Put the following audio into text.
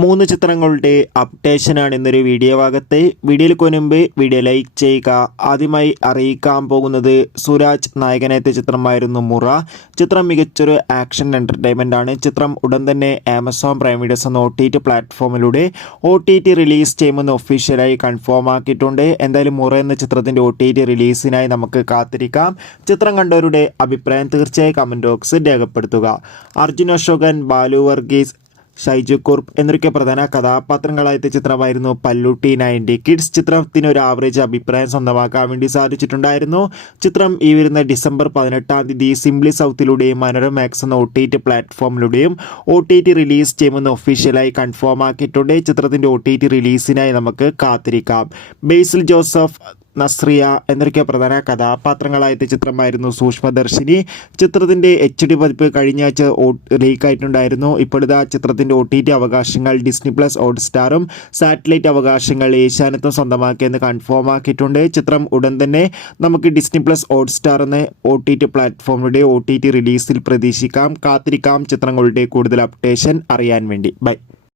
3 ചിത്രങ്ങളുടെ അപ്ഡേഷനാണ് ഇന്നൊരു വീഡിയോ ഭാഗത്ത്. വീഡിയോയിലേക്ക് മുൻപ് വീഡിയോ ലൈക്ക് ചെയ്യുക. ആദ്യമായി അറിയിക്കാൻ പോകുന്നത് സുരാജ് നായകനെത്തിയ ചിത്രമായിരുന്നു മുറ. ചിത്രം മികച്ചൊരു ആക്ഷൻ എൻ്റർടൈൻമെൻ്റ് ആണ്. ചിത്രം ഉടൻ തന്നെ ആമസോൺ പ്രൈം വീഡിയോസ് എന്ന OTT പ്ലാറ്റ്ഫോമിലൂടെ OTT റിലീസ് ചെയ്യുമെന്ന് ഒഫീഷ്യലായി കൺഫേം ആക്കിയിട്ടുണ്ട്. എന്തായാലും മുറ എന്ന ചിത്രത്തിൻ്റെ OTT റിലീസിനായി നമുക്ക് കാത്തിരിക്കാം. ചിത്രം കണ്ടവരുടെ അഭിപ്രായം തീർച്ചയായും കമൻറ്റ് ബോക്സിൽ രേഖപ്പെടുത്തുക. അർജുൻ അശോകൻ, ബാലു വർഗീസ്, ഷൈജു കുർപ്പ് എന്നൊക്കെ പ്രധാന കഥാപാത്രങ്ങളായ ചിത്രമായിരുന്നു പല്ലൂട്ടി 90 കിഡ്സ്. ചിത്രത്തിന് ഒരു ആവറേജ് അഭിപ്രായം സ്വന്തമാക്കാൻ വേണ്ടി സാധിച്ചിട്ടുണ്ടായിരുന്നു. ചിത്രം ഈ വരുന്ന ഡിസംബർ 18-ാം തീയതി സിംപ്ലി സൗത്തിലൂടെയും മനോരമ മാക്സ് എന്ന OTT പ്ലാറ്റ്ഫോമിലൂടെയും OTT റിലീസ് ചെയ്യുമെന്ന് ഒഫീഷ്യലായി കൺഫേം ആക്കിയിട്ടുണ്ട്. ചിത്രത്തിൻ്റെ OTT റിലീസിനായി നമുക്ക് കാത്തിരിക്കാം. ബേസിൽ ജോസഫ്, നസ്രിയ എന്നൊക്കെ പ്രധാന കഥാപാത്രങ്ങളായ ചിത്രമായിരുന്നു സൂക്ഷ്മദർശിനി. ചിത്രത്തിൻ്റെ HD പതിപ്പ് കഴിഞ്ഞ ആഴ്ച ലീക്കായിട്ടുണ്ടായിരുന്നു. ഇപ്പോഴത്തെ ചിത്രത്തിൻ്റെ OTT അവകാശങ്ങൾ ഡിസ്നി പ്ലസ് ഹോട്ട്സ്റ്റാറും സാറ്റലൈറ്റ് അവകാശങ്ങൾ ഏഷ്യാനെറ്റും സ്വന്തമാക്കിയെന്ന് കൺഫേം ആക്കിയിട്ടുണ്ട്. ചിത്രം ഉടൻ തന്നെ നമുക്ക് ഡിസ്നി പ്ലസ് ഹോട്ട്സ്റ്റാർ എന്ന OTT പ്ലാറ്റ്ഫോമിലൂടെ OTT റിലീസിൽ പ്രതീക്ഷിക്കാം. കാത്തിരിക്കാം ചിത്രങ്ങളുടെ കൂടുതൽ അപ്ഡേഷൻ അറിയാൻ വേണ്ടി. ബൈ.